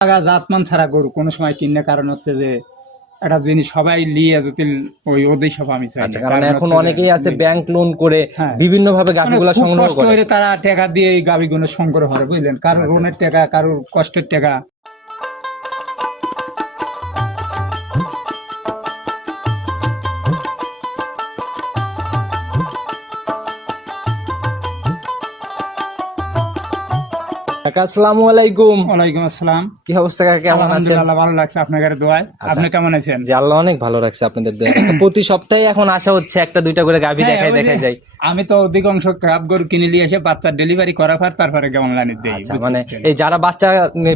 জাতমান ছাড়া গরু কোনো সময় কিনে, কারণ হচ্ছে যে একটা জিনিস সবাই লিয়ে যদি ওই ওদের সব আমি চাই না। কারণ এখন হচ্ছে যে অনেকেই আছে ব্যাংক লোন করে হ্যাঁ, বিভিন্ন ভাবে গাভিগুলা খুব সংগ্রহ কষ্ট করে। করে তারা টাকা দিয়ে এই গাভিগুলো সংগ্রহ করে, বুঝলেন, কারোর ঋণের টাকা, কারোর কষ্টের টাকা। কাকা আসসালামু আলাইকুম। ওয়ালাইকুম আসসালাম। কি অবস্থা কাকা, কেমন আছেন? আলহামদুলিল্লাহ, ভালো লাগছে আপনাদের দোয়ায়। আপনি কেমন আছেন? জি আল্লাহ অনেক ভালো রাখছে আপনাদের দয়া। প্রতি সপ্তাহে এখন আসা হচ্ছে, একটা দুইটা করে গাভী হ্যাঁ, দেখাই ওই যে দেখাই যায়। আমি তো অধিকাংশ ক্রাব গরু কিনে নিয়ে এসে বাচ্চার ডেলিভারি করার পর তারপরে কেমন লাইনে দেই। আচ্ছা, মানে এই যারা বাচ্চা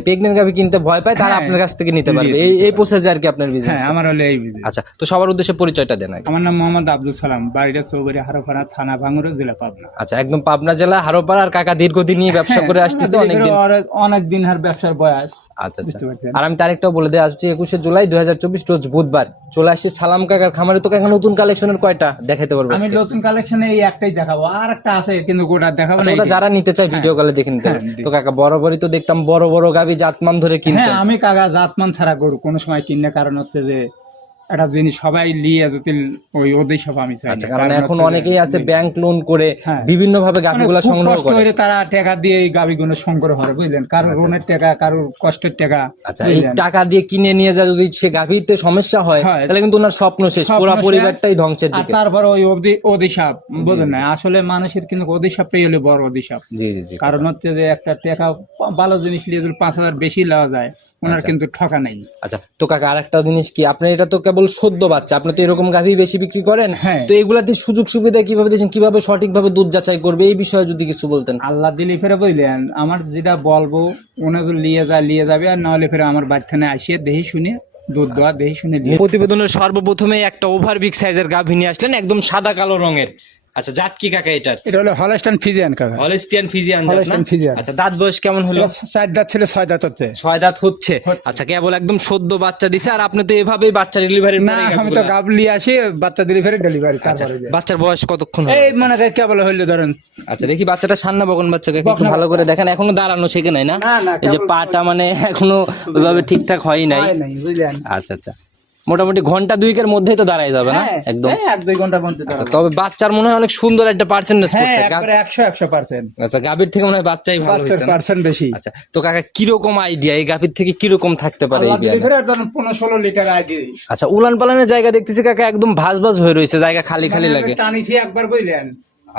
প্রেগনেন্ট গাভী কিনতে ভয় পায় তারা হ্যাঁ, আপনার কাছ থেকে নিতে পারবে, নিতে এই পারবে। প্রসেসে আর কি আপনার হ্যাঁ, বিজনেস। আমার হলে এই business। আচ্ছা, তো সবার উদ্দেশ্যে পরিচয়টা দেন আগে। আমার নাম মোহাম্মদ আব্দুল সালাম, বাড়িটা চৌবাড়ি হারোপাড়া, থানা ভাঙ্গুরা, জেলা পাবনা। আচ্ছা, একদম পাবনা জেলা হারোপাড়া। আর কাকা দীর্ঘদিন নিয়ে ব্যবসা করে আসতেছে, অনেকদিন। অনেক দিন আর ব্যবসার বয়স। আচ্ছা আচ্ছা। বুঝতে পারছেন? আর আমি তারিখটাও বলে দিই, আজকে 21শে জুলাই 2024 রোজ বুধবার চলে আসছি সালাম কাকার খামারে। তো কাকা নতুন কালেকশনের কয়টা দেখাতে পারবো আমি আজকে? নতুন কালেকশনে এই একটাই দেখাবো, আর একটা আছে কিন্তু গোটা দেখাবো না। আচ্ছা, ওটা যারা নিতে চায় ভিডিও কলে দেখে নিতে পারবে। তো কাকা বরাবরই তো দেখতাম বড় বড় গাভী জাতমান ধরে হ্যাঁ, কিনতেন। আমি কাকা জাতমান ছাড়া গরু কোনো সময় কিনে, কারণ হচ্ছে যে একটা জিনিস সবাই লিয়ে যদি ওই ওদের সব আমি চাই না। আচ্ছা, কারণ এখন অনেকেই আছে ব্যাংক লোন করে হ্যাঁ, বিভিন্ন ভাবে গাভীগুলা খুব সংগ্রহ কষ্ট করে। করে তারা টাকা দিয়ে এই গাভিগুলো সংগ্রহ করে, বুঝলেন, কারোর ঋণের টাকা, কারোর কষ্টের টাকা। আচ্ছা, এই টাকা দিয়ে কিনে নিয়ে যায়, যদি সে গাভীতে সমস্যা হয় তাহলে কিন্তু ওনার স্বপ্ন শেষ, পুরো পরিবারটাই ধ্বংসের আর দিকে। তারপর ওই অধিশাপ, বুঝলেন না, আসলে মানুষের কিন্তু অধিশাপটাই হলো বড় অধিশাপ। জি জি জি। কারণ হচ্ছে যে একটা টাকা ভালো জিনিস নিয়ে যদি 5,000 বেশি নেওয়া যায়, ওনার কিন্তু ঠকা নেই। আচ্ছা, তো কাকা আরেকটা জিনিস কি, আপনার এটা তো কেবল সদ্য বাচ্চা, আপনি তো এরকম গাভী বেশি বিক্রি করেন। হ্যাঁ। তো এগুলাতে সুযোগ সুবিধা কিভাবে দিচ্ছেন, কিভাবে সঠিকভাবে দুধ যাচাই করবে, এই বিষয়ে যদি কিছু বলতেন। আল্লাহ দিলি ফেরে, বুঝলেন, আমার যেটা বলবো ওনা যদি লিয়ে যাবে, আর নাহলে ফেরে আমার বাড়িতে আসিয়ে দেখে শুনে দুধ দোয়া দেখে শুনে নিয়ে। প্রতিবেদনের সর্বপ্রথমে একটা ওভার বিগ সাইজের গাভী নিয়ে আসলেন, একদম সাদা কালো রঙের। আচ্ছা, জাত কি কাকা এটার? এটা হলো হলস্টাইন ফ্রিজিয়ান কাকা। হলস্টিয়ান ফ্রিজিয়ান জাত না? Holstein Friesian. আচ্ছা, দাঁত বয়স কেমন হলো? 4 দাঁত ছিল, 6 দাঁত হচ্ছে। 6 দাঁত হচ্ছে। আচ্ছা, কেবল একদম সদ্য বাচ্চা দিছে। আর আপনি তো এভাবেই বাচ্চা ডেলিভারি না, আমি তো গাবলি আসি বাচ্চা দিলি ফেরে ডেলিভারি তারপরে যায়। বাচ্চার বয়স কতক্ষণ হলো? এই মনে করে কেবল হইলো ধরেন। আচ্ছা, দেখি বাচ্চাটা সান্না বকন বাচ্চাকে একটু বকনা ভালো করে দেখেন, এখনো দাঁড়ানো শেখে নাই না? না, এই যে কেবল পাটা মানে এখনো ওইভাবে ঠিকঠাক হয় নাই। হয় নাই, বুঝলেন। আচ্ছা আচ্ছা, মোটামুটি ঘন্টা দুইকের মধ্যেই তো দাঁড়ায় যাবে না? হ্যাঁ, একদম। এই 1-2 ঘন্টা বন্ধ আচ্ছা, তবে বাচ্চার মনে হয় অনেক সুন্দর একটা পার্সেন্টেজ হ্যাঁ, করছে। একবারে 100%। আচ্ছা, গাভীর থেকে মনে হয় বাচ্চাই ভালো হয়েছে না? পার্সেন্ট বেশি। আচ্ছা, তো কাকা কিরকম আইডিয়া এই গাভীর থেকে কিরকম থাকতে পারে এই আল্লাহ দিলি বিয়ানে? ফেরে ধরেন 15-16 লিটার আইডি। আচ্ছা, উলান পালানের জায়গা দেখতেছি কাকা একদম ভাজ ভাজ হয়ে রয়েছে, জায়গা খালি খালি লাগে। টানিছি একবার, বুঝলেন।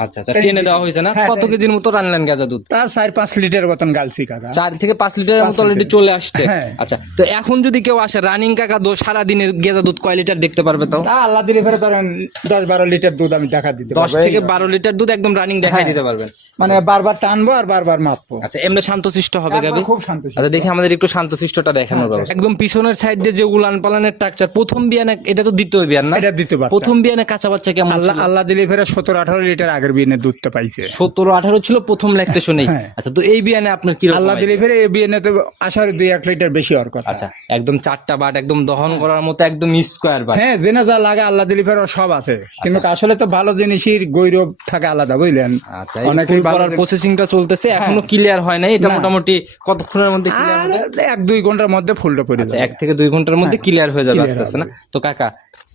আচ্ছা আচ্ছা, টেনে দেওয়া হয়েছে না? হ্যাঁ, কত কেজির মতো রানলেন গাজা দুধ? তার 4-5 লিটার মতন গালছি কাকা। 4 থেকে 5 লিটারের মতো 5 অলরেডি লিটার। চলে আসছে। হ্যাঁ। আচ্ছা, তো এখন যদি কেউ আসে রানিং কাকা সারা দিনের গেজা দুধ কয় লিটার দেখতে পারবে? তাও তা আল্লাহ দিলি ফেরে ধরেন 10-12 লিটার দুধ আমি দেখা দিতে 10 পারবো। থেকে 12 লিটার দুধ একদম রানিং দেখাই হ্যাঁ। দিতে পারবেন। মানে বারবার টানবো আর বারবার মাপবো। আচ্ছা, এমনি শান্তশিষ্ট হবে গাবি? খুব শান্তশিষ্ট। আচ্ছা, দেখি আমাদের একটু শান্তশিষ্টটা দেখানোর ব্যবস্থা। একদম পিছনের সাইড দিয়ে যে উলান পালানের স্ট্রাকচার, প্রথম বিয়ানে এটা তো দ্বিতীয় বিয়ান না? এটা দিতে পারবো। প্রথম বিয়ানে কাঁচা বাচ্চা কেমন ছিল? আল্লাহ দিলি ফেরে 17-18 লিটার আগের বিয়ে দুধটা পাইছে। 17-18 ছিল প্রথম ল্যাকটেশনেই। হ্যাঁ। আচ্ছা, তো এই বিয়ানে আপনার কি রকম আল্লাহ দিলি idea? ফেরে এই বিয়ে তো আসার 2-1 লিটার বেশি হওয়ার কথা। আচ্ছা, একদম 4টা বাট একদম দহন করার মতো একদম স্কোয়ার বাট। হ্যাঁ, জেনে যা লাগে আল্লাহ দিলি ফেরে সব আছে, কিন্তু আসলে তো ভালো জিনিসের গৌরব থাকে আলাদা, বুঝলেন। আচ্ছা, অনেকেই ভালো করার প্রসেসিংটা চলতেছে, এখনো ক্লিয়ার হয় নাই। এটা না। মোটামুটি কতক্ষণের মধ্যে ক্লিয়ার হবে? 1-2 ঘন্টার মধ্যে ফুলটা পড়ে আচ্ছা, যাবে। 1 থেকে 2 ঘন্টার মধ্যে ক্লিয়ার হয়ে যাবে আস্তে আস্তে না? তো কাকা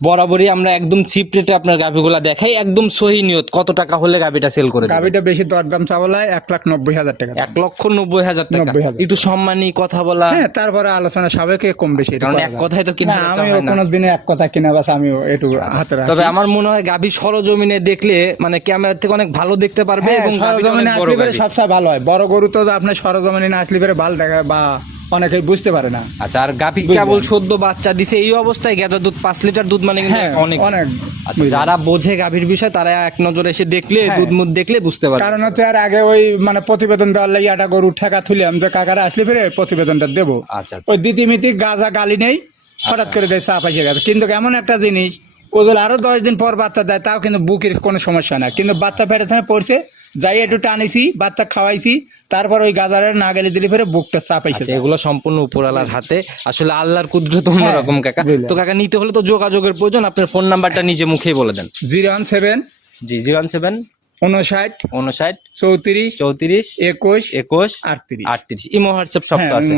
বরাবরই আমরা একদম চিপ রেটে আপনার গাভিগুলা দেখাই, একদম সহি নিয়ত। কত টাকা হলে গাভিটা সেল করে দেবেন? গাভিটা বেশি দরদাম চাওয়ালায় 1,90,000 টাকা। 1,90,000 টাকা। 90,000 একটু সম্মানী কথা বলা, হ্যাঁ, তারপরে আলোচনা সাবেকে কম বেশি এটা কারণ করা এক যায়। কথায় তো কিনা না, বেচা আমিও হয় না। কোনোদিনে এক কথা কিনা বাস আমিও একটু হাতে রাখি। তবে আমার মনে হয় গাভি সরজমিনে দেখলে মানে ক্যামেরার থেকে অনেক ভালো দেখতে পারবে হ্যাঁ, এবং গাভীটা সরজমিনে অনেক বড় আসলে পরে গাভী। সবচেয়ে ভালো হয়। বড় গরু তো আপনার সরজমিনে না আসলে পরে ভালো দেখা বা অনেকেই বুঝতে পারে না। আচ্ছা, আর গাভী কেবল সদ্য বাচ্চা দিছে এই অবস্থায় গেজা দুধ 5 লিটার দুধ মানে কিন্তু হ্যাঁ, অনেক। অনেক। আচ্ছা, যারা বোঝে গাভীর বিষয় তারা এক নজরে এসে দেখলে দুধ মুধ দেখলে বুঝতে পারবে। কারণ হচ্ছে আর আগে ওই মানে প্রতিবেদন দেওয়ার লাগে একটা গরু ঠেকা তুলিলাম যে কাকারা আসলে ফিরে প্রতিবেদনটা দেবো। আচ্ছা ওই দিতিমিতি গাজা গালি নেই, হঠাৎ করে দেয় চা পাইছে গেছে। কিন্তু এমন একটা জিনিস ওদের আরো 10 দিন পর বাচ্চা দেয়, তাও কিন্তু বুকের কোনো সমস্যা না, কিন্তু বাচ্চা পেটে থেকে পড়ছে, যাই একটু টানিছি, বাচ্চা খাওয়াইছি, তারপর ওই গাজারের না গেলে দিলে ফেরে বুকটা চাপাইছে। আচ্ছা, এগুলো সম্পূর্ণ উপরওয়ালার হাতে, আসলে আল্লাহর কুদরত অন্যরকম কাকা। তো কাকা নিতে হলে তো যোগাযোগের প্রয়োজন, আপনার ফোন নাম্বারটা নিজে মুখেই বলে দেন। 017 জি 017 59, 59, 34, 34, 21, 21, 38। 38। ইমো হোয়াটসঅ্যাপ সব তো আছে।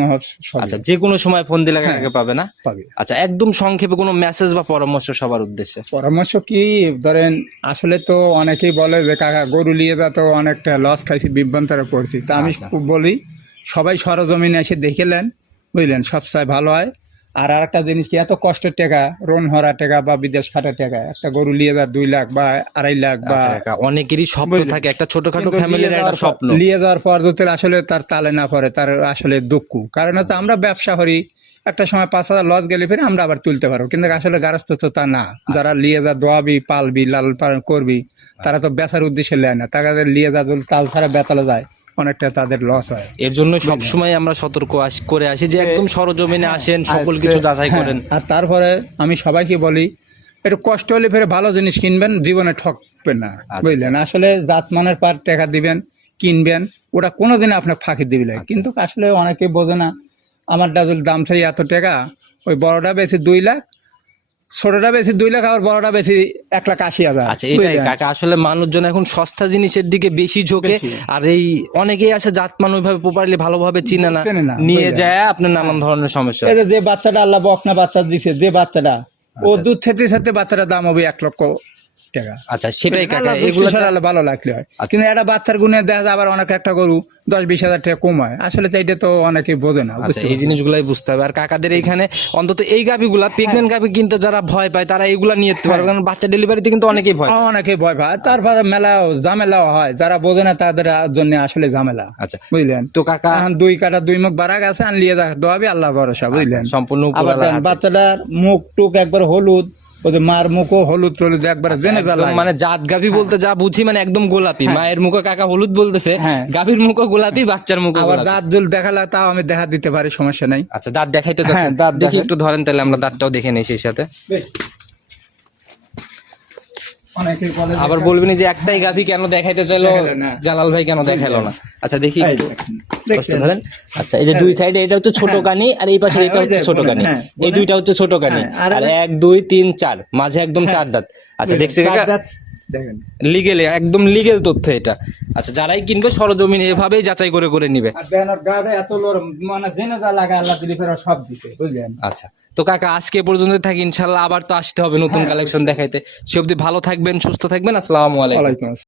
আচ্ছা, যে কোনো সময় ফোন দিলে কাকাকে পাবে না? পাবে। আচ্ছা, একদম সংক্ষেপে কোনো মেসেজ বা পরামর্শ সবার উদ্দেশ্যে। পরামর্শ কি ধরেন, আসলে তো অনেকেই বলে যে কাকা গরু নিয়ে যা তো অনেকটা লস খাইছি, বিভ্রান্তরে পড়ছি। তা আমি আচ্ছা। বলি সবাই সরজমিনে এসে দেখেলেন, বুঝলেন, সবচেয়ে ভালো হয়। আর একটা জিনিস কি, এত কষ্টের টাকা, রোন হরা টাকা বা বিদেশ খাটার টাকা, একটা গরু নিয়ে যা 2 লাখ বা 2.5 লাখ বা আচ্ছা কাকা, অনেকেরই স্বপ্ন বুঝলেন। থাকে, একটা ছোটখাটো কিন্তু ফ্যামিলির একটা স্বপ্ন। নিয়ে যাওয়ার পর যদি আসলে তার তালে না পড়ে, তার আসলে দুঃখ। কারণ হচ্ছে আমরা ব্যবসা করি, একটা সময় 5,000 লস গেলে ফিরে আমরা আবার তুলতে পারবো, কিন্তু আসলে গারস্থ তো তা না। যারা নিয়ে যা দোয়াবি, পালবি, লাল পালন করবি, তারা তো বেচার উদ্দেশ্যে নেয় না। তারা নিয়ে যা যদি তাল ছাড়া বেতালে যায়, অনেকটা তাদের লস হয়। এর জন্য সবসময় আমরা সতর্ক করে আসি যে একদম সরজমিনে আসেন, সকল কিছু যাচাই করেন। আর তারপরে আমি সবাইকে বলি, একটু কষ্ট হলে ফেরে ভালো জিনিস কিনবেন, জীবনে ঠকবেন না, বুঝলেন। আসলে জাতমানের পার টাকা দিবেন, কিনবেন, ওটা কোনোদিন আপনার ফাঁকি দিবে না। কিন্তু আসলে অনেকে বোঝে না, আমার ডাজল দাম চাই এত টাকা, ওই বড়টা বেশি 2 লাখ, ছোটটা বেশি 2 লাখ, আবার বড়টা বেশি 1,80,000। আচ্ছা, এটাই কাকা, আসলে মানুষজন এখন সস্তা জিনিসের দিকে বেশি ঝোঁকে। আর এই অনেকেই আছে জাতমান ওইভাবে প্রপারলি ভালোভাবে চিনে না, চেনে না, নিয়ে বুঝলেন। যায় আপনার নানান ধরনের সমস্যা। এই যে বাচ্চাটা আল্লাহ বকনা বাচ্চা দিছে, যে বাচ্চাটা ও দুধ খেতে খেতে বাচ্চাটার দাম হবে 1 লক্ষ টাকা। আচ্ছা, সেটাই কাকা, আল্লাহ এগুলো দুষ্ট ছাড়া আল্লাহ ভালো লাগলে হয়। কিন্তু একটা বাচ্চার গুণে দেখা যায় আবার অনেক একটা গরু 10-20 হাজার টাকা কম হয়। আসলে তো এটা তো অনেকেই বোঝে না, আচ্ছা, বুঝতে এই পারছেন? জিনিসগুলাই বুঝতে হবে। আর কাকাদের এইখানে অন্তত এই গাভিগুলা, প্রেগনেন্ট গাভি কিনতে যারা ভয় পায় তারা এইগুলা নিয়ে যেতে পারবে, কারণ বাচ্চা ডেলিভারিতে কিন্তু অনেকেই ভয় পায়। অনেকেই ভয় পায়। তারপরে মেলাও ঝামেলাও হয়, যারা বোঝে না তাদের জন্য আসলে ঝামেলা। আচ্ছা, বুঝলেন। তো কাকা এখন 2 কাটা 2 মুখ বাড়া গেছে, আনলিয়ে দোয়াবি, আল্লাহ ভরসা, বুঝলেন। সম্পূর্ণ আবার উপরওয়ালার দেন হাতে। বাচ্চাটার মুখ টুক একবার হলুদ, ওদের মার মুখও হলুদ টলুদ একবার জেনে যা একদম লাগে। মানে জাত গাভি বলতে যা বুঝি, মানে একদম গোলাপি। মায়ের মুখে কাকা হলুদ বলতেছে, হ্যাঁ। গাভীর মুখও গোলাপি, বাচ্চার মুখও আবার গোলাপি। দাঁত দুল দেখালে তাও আমি দেখা দিতে পারি, সমস্যা নাই। আচ্ছা, দাঁত দেখাইতে হ্যাঁ, চাচ্ছেন? দাঁত দেখি দেখান। একটু ধরেন, তাহলে আমরা দাঁতটাও দেখে নেই সেই সাথে। অনেকেই বলে যে আবার বলবেন যে একটাই গাভি কেন দেখাইতে চাইলো দেখালো না। জালাল ভাই, কেন দেখাইলো না? আচ্ছা, দেখি এই একটু দেখেন, স্পষ্ট দেখছেন? ধরেন। আচ্ছা, এই যে দুই সাইডে এটা হচ্ছে ছোট কানি, আর এই পাশে হ্যাঁ, এটা ওই হচ্ছে যে ছোট বলেন, কানি। হ্যাঁ, এই বলেন। দুইটা হচ্ছে ছোট কানি। হ্যাঁ, আর আর আবার- 1, 2, 3, 4 মাঝে একদম 4 দাঁত। আচ্ছা, দেখছি চার কাকা, দাঁত দেখেন। লিগেলে একদম লিগেল তথ্য এটা। আচ্ছা, যারাই কিনবে সরজমিনে এভাবেই যাচাই করে করে নিবে। আর দেখেন ওর গাড়ে এত লোর, মানে জেনে যা লাগে আল্লাহ দিলি ফেরা সব দিতে, বুঝলেন। আচ্ছা, তো কাকা আজকে এ পর্যন্ত থাকি, ইনশাল্লাহ আবার তো আসতে হবে নতুন কালেকশন দেখাইতে। সে অবধি ভালো থাকবেন, সুস্থ থাকবেন। আসসালামু আলাইকুম। ওয়ালাইকুম আসসালাম।